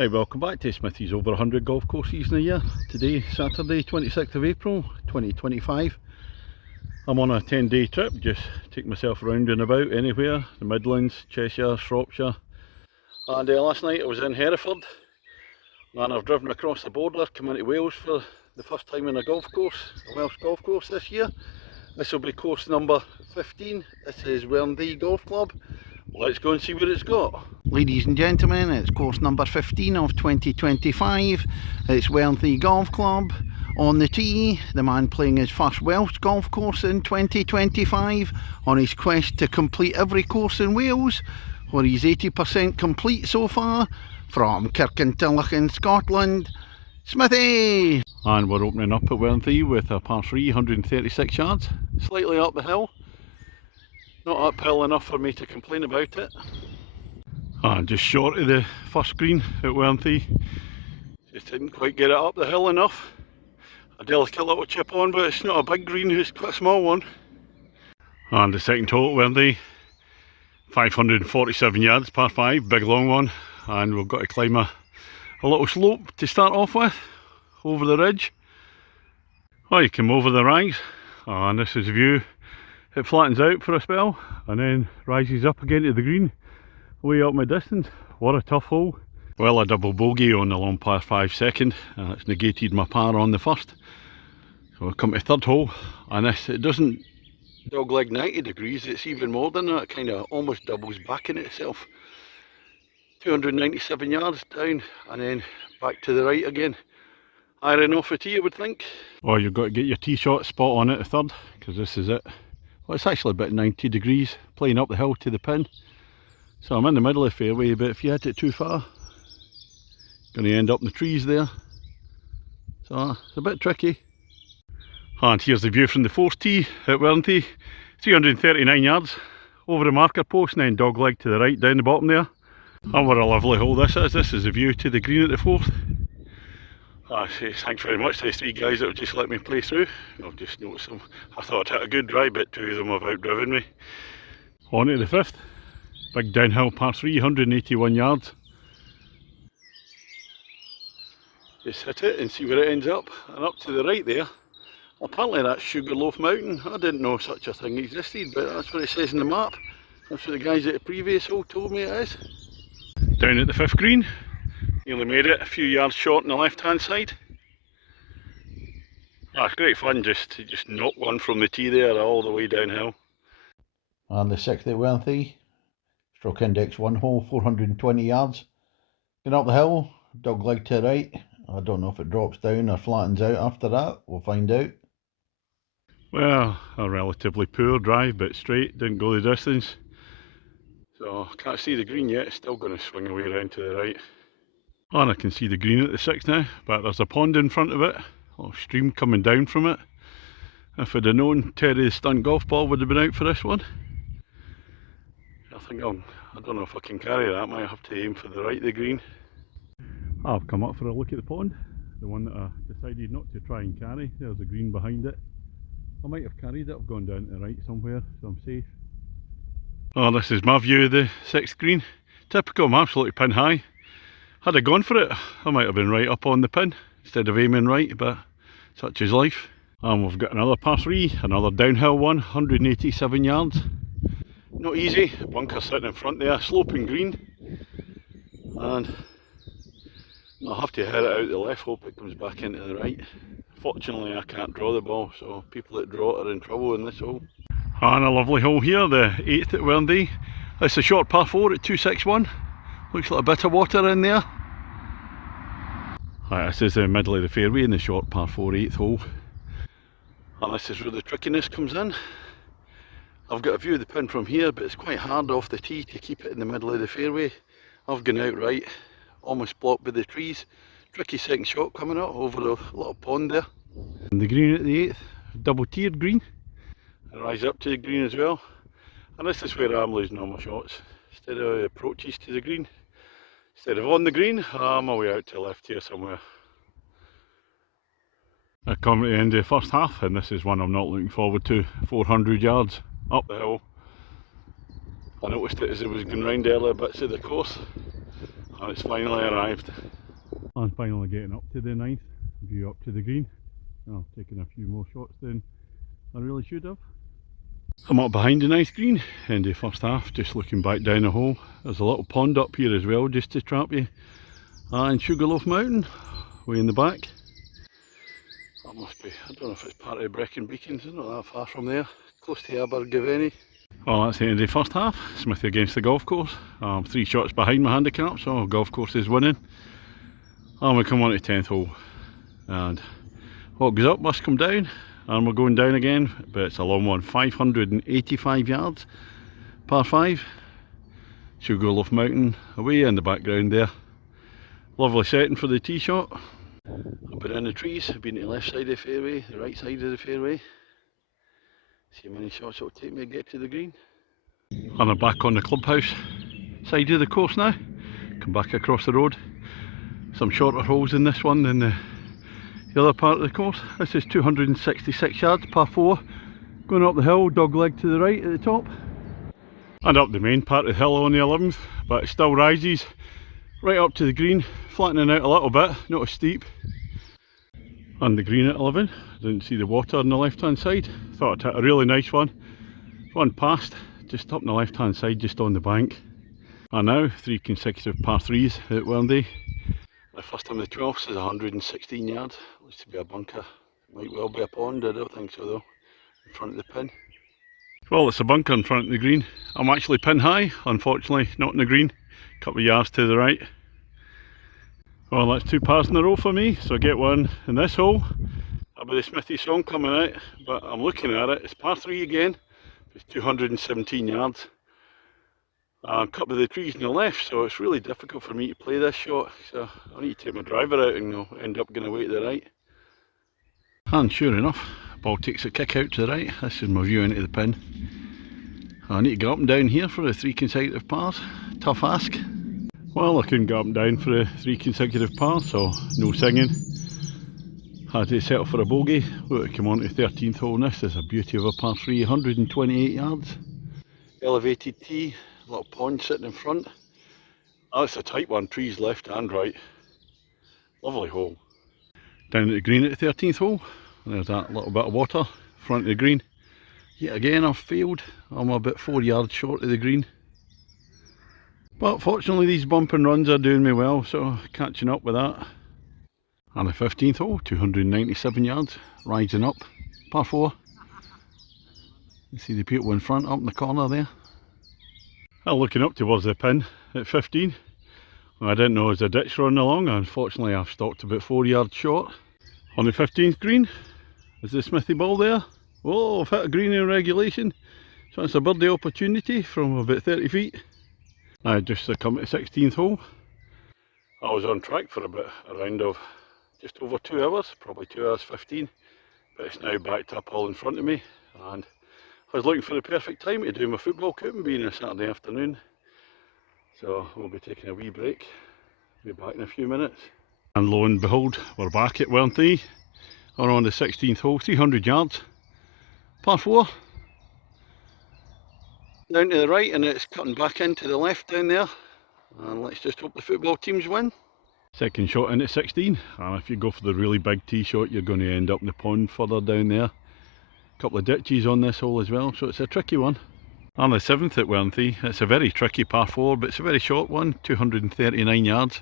Hi, welcome back to Smithy's over 100 golf course season a year. Today, Saturday 26th of April 2025. I'm on a 10-day trip, just take myself around and about anywhere, the Midlands, Cheshire, Shropshire. And last night I was in Hereford and I've driven across the border, come into Wales for the first time in a golf course, a Welsh golf course this year. This will be course number 15. This is Wernddu Golf Club. Let's go and see what it's got. Ladies and gentlemen, it's course number 15 of 2025. It's Wernddu Golf Club. On the tee, the man playing his first Welsh golf course in 2025 on his quest to complete every course in Wales, where he's 80% complete so far, from Kirkintilloch in Scotland, Smithy! And we're opening up at Wernddu with a par 3, 136 yards, slightly up the hill. Not uphill enough for me to complain about it. And just short of the first green at Wernddu. Just didn't quite get it up the hill enough. A delicate little chip on, but it's not a big green, it's quite a small one. And the second hole at Wernddu, 547 yards, par 5, big long one. And we've got to climb a little slope to start off with, over the ridge. Well, you come over the rise, and this is the view. It flattens out for a spell and then rises up again to the green, way up my distance. What a tough hole. Well, a double bogey on the long par 5 second, and it's negated my par on the first. So I come to third hole, and it doesn't dogleg 90 degrees, it's even more than that. It kind of almost doubles back in itself. 297 yards down and then back to the right again. Iron off a tee, I would think. Oh, you've got to get your tee shot spot on at the third, because this is it. Well, it's actually about 90 degrees, playing up the hill to the pin. So I'm in the middle of the fairway, but if you hit it too far, you're going to end up in the trees there. So it's a bit tricky. And here's the view from the fourth tee at Wernddu. 339 yards, over the marker post and then dogleg to the right down the bottom there. And what a lovely hole this is. This is the view to the green at the fourth. I say thanks very much to the three guys that have just let me play through. I've just noticed them. I thought I'd hit a good drive, but two of them have outdriven me. On to the fifth. Big downhill par 3, 181 yards. Just hit it and see where it ends up. And up to the right there, apparently that's Sugarloaf Mountain. I didn't know such a thing existed, but that's what it says in the map. That's what the guys at the previous hole told me it is. Down at the fifth green. Nearly made it, a few yards short on the left hand side. It's great fun just to knock one from the tee there all the way downhill. And the sixth at Wernddu, stroke index 1 hole, 420 yards. Going up the hill, dogleg to the right. I don't know if it drops down or flattens out after that, we'll find out. Well, a relatively poor drive, but straight, didn't go the distance. So can't see the green yet, it's still going to swing away around to the right. And I can see the green at the 6 now, but there's a pond in front of it, a little stream coming down from it. If I'd have known, Terry the stunt golf ball would have been out for this one. I think I don't know if I can carry that, I might have to aim for the right of the green. I've come up for a look at the pond, the one that I decided not to try and carry. There's the green behind it. I might have carried it, I've gone down to the right somewhere, so I'm safe. Oh, this is my view of the 6th green. Typical, I'm absolutely pin high. Had I gone for it, I might have been right up on the pin instead of aiming right, but such is life. And we've got another par 3, another downhill one, 187 yards. Not easy, bunker sitting in front there, sloping green. And I'll have to head it out the left, hope it comes back into the right. Fortunately I can't draw the ball, so people that draw it are in trouble in this hole. And a lovely hole here, the 8th at Wernddu. It's a short par 4 at 261. Looks like a bit of water in there. Right, this is the middle of the fairway in the short par 4 8th hole. And this is where the trickiness comes in. I've got a view of the pin from here, but it's quite hard off the tee to keep it in the middle of the fairway. I've gone out right, almost blocked by the trees. Tricky second shot coming up over a little pond there. And the green at the 8th, double tiered green. And rise up to the green as well. And this is where I'm losing all my shots. Instead of approaches to the green, instead of on the green, I'm away out to the left here somewhere. I come to the end of the first half, and this is one I'm not looking forward to. 400 yards up the hill. I noticed it as it was going round earlier bits of the course. and it's finally arrived. I'm finally getting up to the 9th, view up to the green. I've taken a few more shots than I really should have. I'm up behind the 9th green, end of first half, just looking back down the hole. There's a little pond up here as well, just to trap you. And Sugarloaf Mountain, way in the back. That must be, I don't know if it's part of Brecon Beacons, it's not that far from there, close to Abergavenny. Well, that's the end of the first half. Smithy against the golf course. 3 shots behind my handicap, so golf course is winning. And we come on to 10th hole. And what goes up must come down. And we're going down again, but it's a long one. 585 yards, par 5. Sugarloaf Mountain away in the background there. Lovely setting for the tee shot. I've been in the trees, I've been to the left side of the fairway, the right side of the fairway. See how many shots it'll take me to get to the green. And I'm back on the clubhouse side of the course now. Come back across the road. Some shorter holes in this one than the other part of the course. This is 266 yards, par 4. Going up the hill, dog leg to the right at the top. And up the main part of the hill on the 11th, but it still rises right up to the green, flattening out a little bit, not as steep. And the green at 11, didn't see the water on the left hand side. Thought I'd hit a really nice one. One past, just up on the left hand side, just on the bank. And now 3 consecutive par 3s at Wernddu. The first time the 12th is 116 yards, looks to be a bunker. Might well be a pond, I don't think so though, in front of the pin. Well, it's a bunker in front of the green. I'm actually pin high, unfortunately not in the green. A couple of yards to the right. Well, that's 2 pars in a row for me, so I get one in this hole. That'll be the Smithy song coming out, but I'm looking at it, it's par 3 again. It's 217 yards. A couple of the trees on the left, so it's really difficult for me to play this shot. So I need to take my driver out and I'll end up going away to the right. And sure enough, ball takes a kick out to the right. This is my view into the pin. I need to get up and down here for the 3 consecutive pars. Tough ask. Well, I couldn't get up and down for the 3 consecutive pars, so no singing. Had to settle for a bogey. Look, come on to the 13th hole, and this is a beauty of a par 3, 128 yards. Elevated tee, little pond sitting in front. Oh, it's a tight one, trees left and right. Lovely hole. Down at the green at the 13th hole, there's that little bit of water, front of the green. Yet again I've failed, I'm about 4 yards short of the green. But fortunately these bump and runs are doing me well, so catching up with that. And the 15th hole, 297 yards, rising up, par 4. You see the people in front up in the corner there. Well, looking up towards the pin at 15. I didn't know there was a ditch running along, unfortunately I've stopped about 4 yards short. On the 15th green, is the Smithy ball there? Oh, I've hit a green in regulation, so it's a birdie opportunity from about 30 feet. I just come to the 16th hole. I was on track for about a round of just over 2 hours, probably 2 hours 15, but it's now backed up all in front of me, and I was looking for the perfect time to do my football couping, being a Saturday afternoon. So we'll be taking a wee break, be back in a few minutes. And lo and behold, we're back at Wernddu. We're on the 16th hole, 300 yards, par 4. Down to the right, and it's cutting back into the left down there. And let's just hope the football teams win. Second shot in at 16, and if you go for the really big tee shot, you're going to end up in the pond further down there. A couple of ditches on this hole as well, so it's a tricky one. On the 7th at Wernddu, it's a very tricky par 4, but it's a very short one, 239 yards,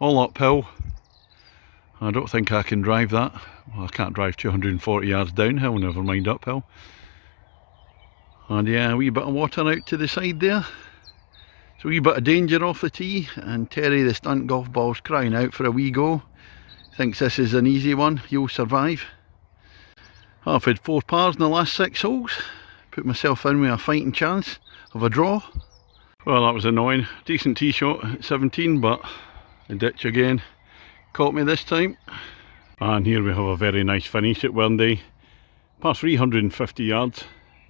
all uphill. I don't think I can drive that. Well, I can't drive 240 yards downhill, never mind uphill. And yeah, a wee bit of water out to the side there. So a wee bit of danger off the tee, and Terry the stunt golf ball's crying out for a wee go. Thinks this is an easy one, you'll survive. I've had 4 pars in the last 6 holes. Put myself in with a fighting chance of a draw. Well, that was annoying. Decent tee shot at 17, but the ditch again caught me this time. And here we have a very nice finish at Wernddu. Par 350 yards.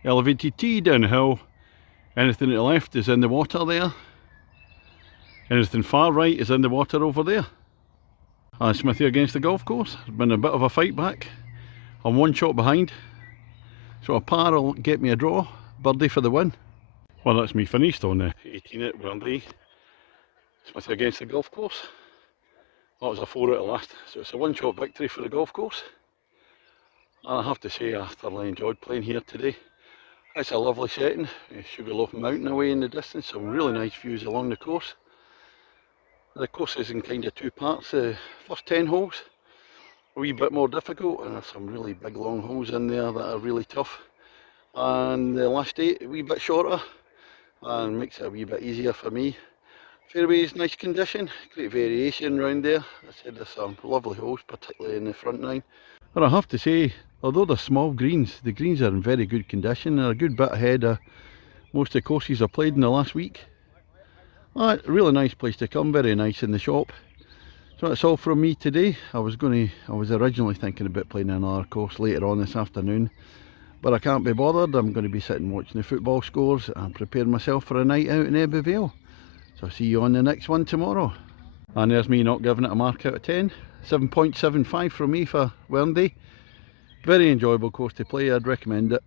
Elevated tee down the hill. Anything to the left is in the water there. Anything far right is in the water over there. Smithy against the golf course. It's been a bit of a fight back. I'm 1 shot behind. So a par will get me a draw, birdie for the win. Well, that's me finished on the 18 at Wernddu. Smithy against the golf course. That was a 4 out of last, so it's a one-shot victory for the golf course. And I have to say I thoroughly enjoyed playing here today. It's a lovely setting, Sugarloaf Mountain away in the distance, some really nice views along the course. The course is in kind of two parts. The first 10 holes, a wee bit more difficult, and there's some really big long holes in there that are really tough. And the last 8 a wee bit shorter, and makes it a wee bit easier for me. Fairway's nice condition, great variation round there. I said there's some lovely holes, particularly in the front 9. But I have to say, although they're small greens, the greens are in very good condition. They're a good bit ahead of most of the courses I've played in the last week. A really nice place to come, very nice in the shop. So that's all from me today. I was originally thinking about playing another course later on this afternoon, but I can't be bothered. I'm going to be sitting watching the football scores and preparing myself for a night out in Ebbw Vale. So I'll see you on the next one tomorrow. And there's me not giving it a mark out of 10. 7.75 from me for Wernddu. Very enjoyable course to play, I'd recommend it.